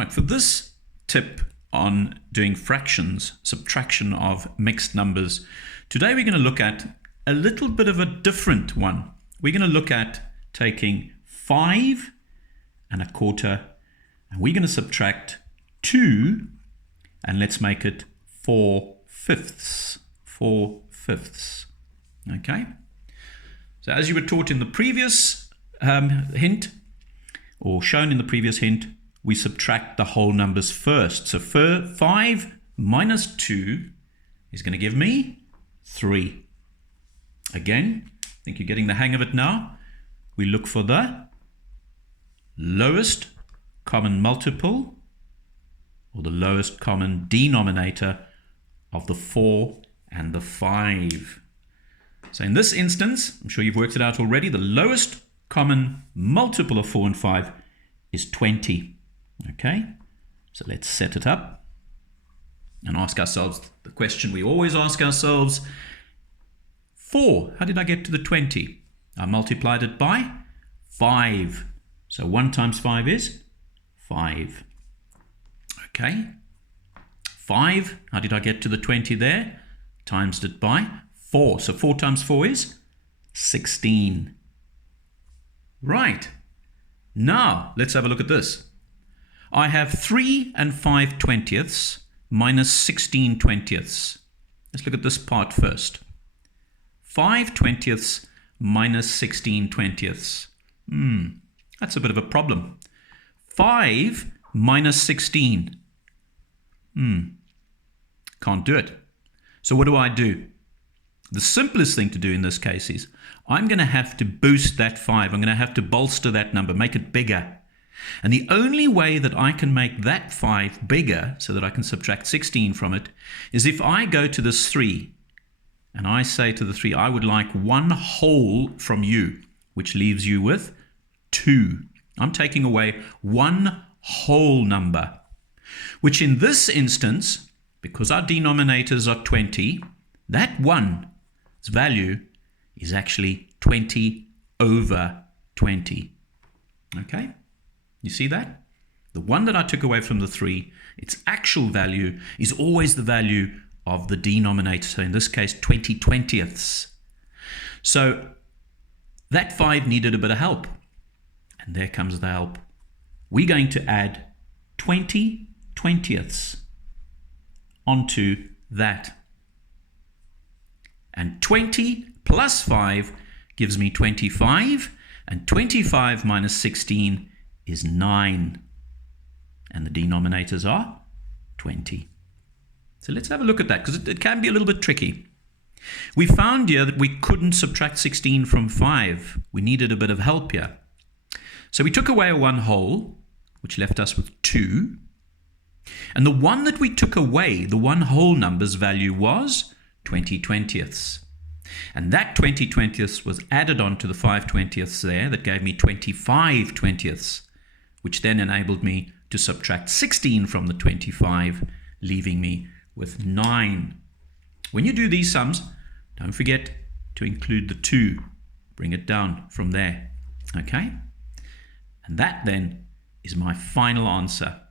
Right, for this tip on doing fractions, subtraction of mixed numbers, today we're going to look at a little bit of a different one. We're going to look at taking 5 1/4 and we're going to subtract 2 and let's make it 4/5. 4/5. Okay? So as you were taught in the previous hint, or shown in the previous hint, we subtract the whole numbers first. So 5 minus 2 is going to give me 3. Again, I think you're getting the hang of it now. We look for the lowest common multiple or the lowest common denominator of the 4 and the 5. So in this instance, I'm sure you've worked it out already, the lowest common multiple of 4 and 5 is 20. Okay, so let's set it up and ask ourselves the question we always ask ourselves. 4, how did I get to the 20? I multiplied it by 5. So 1 times 5 is 5. Okay, 5, how did I get to the 20 there? Timesed it by 4. So 4 times 4 is 16. Right, now let's have a look at this. I have 3 5/20 minus 16/20. Let's look at this part first. 5/20 minus 16/20. That's a bit of a problem. 5 minus 16. Can't do it. So what do? The simplest thing to do in this case is I'm going to have to boost that 5. I'm going to have to bolster that number, make it bigger. And the only way that I can make that 5 bigger so that I can subtract 16 from it is if I go to this 3 and I say to the 3, I would like 1 whole from you, which leaves you with 2. I'm taking away 1 whole number, which in this instance, because our denominators are 20, that 1's value is actually 20 over 20. Okay? You see that? The 1 that I took away from the 3, its actual value is always the value of the denominator. So in this case, 20/20. So that 5 needed a bit of help. And there comes the help. We're going to add 20/20 onto that. And 20 plus 5 gives me 25. And 25 minus 16 is 9. And the denominators are 20. So let's have a look at that, because it can be a little bit tricky. We found here that we couldn't subtract 16 from 5. We needed a bit of help here. So we took away a 1 whole, which left us with 2. And the 1 that we took away, the 1 whole number's value was 20/20. And that 20/20 was added on to the 5/20 there. That gave me 25/20, which then enabled me to subtract 16 from the 25, leaving me with 9. When you do these sums, don't forget to include the 2. Bring it down from there. Okay? And that then is my final answer.